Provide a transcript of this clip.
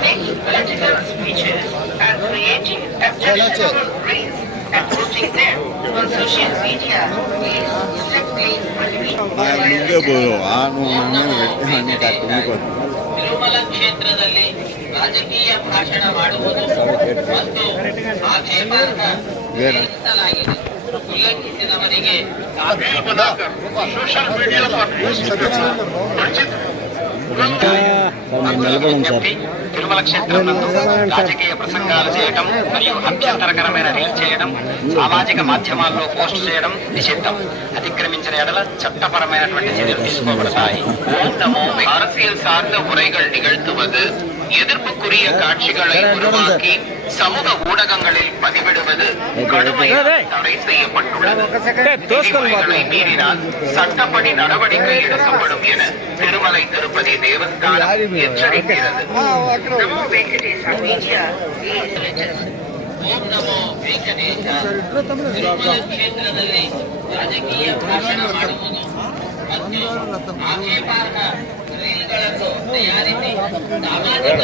making political speeches and creating objectionable reels and posting them on social media is strictly Tirumala ಕ್ಷೇತ್ರದಲ್ಲಿ ರಾಜಕೀಯ ಭಾಷಣ ಮಾಡುವುದು ಮತ್ತು ಆಕ್ಷೇಪಾರ್ಹ ಉಲ್ಲಂಘಿಸಲಾಗಿದೆ. ಉಲ್ಲಂಘಿಸಿದವರಿಗೆ ಸೋಷಿಯಲ್ మీడియా తిరుమల క్షేత్రం నందు రాజకీయ ప్రసంగాలు చేయడం మరియు అభ్యంతరకరమైన రీల్ చేయడం, సామాజిక మాధ్యమాల్లో పోస్ట్ చేయడం నిషిద్ధం. అతిక్రమించిన ఎడల చట్టపరమైనటువంటి చర్యలు తీసుకోబడతాయి. அரசியல் சார்ந்த உரைகள் நிகழ்த்துவது, எதிர்ப்புக்குரிய காட்சிகளை உருவாக்கி சமூக ஊடகங்களில் பதிவிடுவது கடுமையாக தடை செய்யப்பட்டுள்ளது. விதிமுறைகளை மீறினால் சட்டப்படி நடவடிக்கை எடுக்கப்படும் என திருமலை திருப்பதி தேவஸ்தானம் எச்சரிக்கிறது. நமோ வெங்கடேಶ மீடிಯಾ ಓಂ ನಮೋ ವೆಂಕಟೇಶ. ತಿರುಮಲ ಕ್ಷೇತ್ರದಲ್ಲಿ ರಾಜಕೀಯ ಭಾಷಣ ಮಾಡುವುದು ಮತ್ತು ಆಕ್ಷೇಪಾರ್ಹ ರೀಲ್ಗಳನ್ನು ತಯಾರಿಸಿ ಸಾಮಾಜಿಕ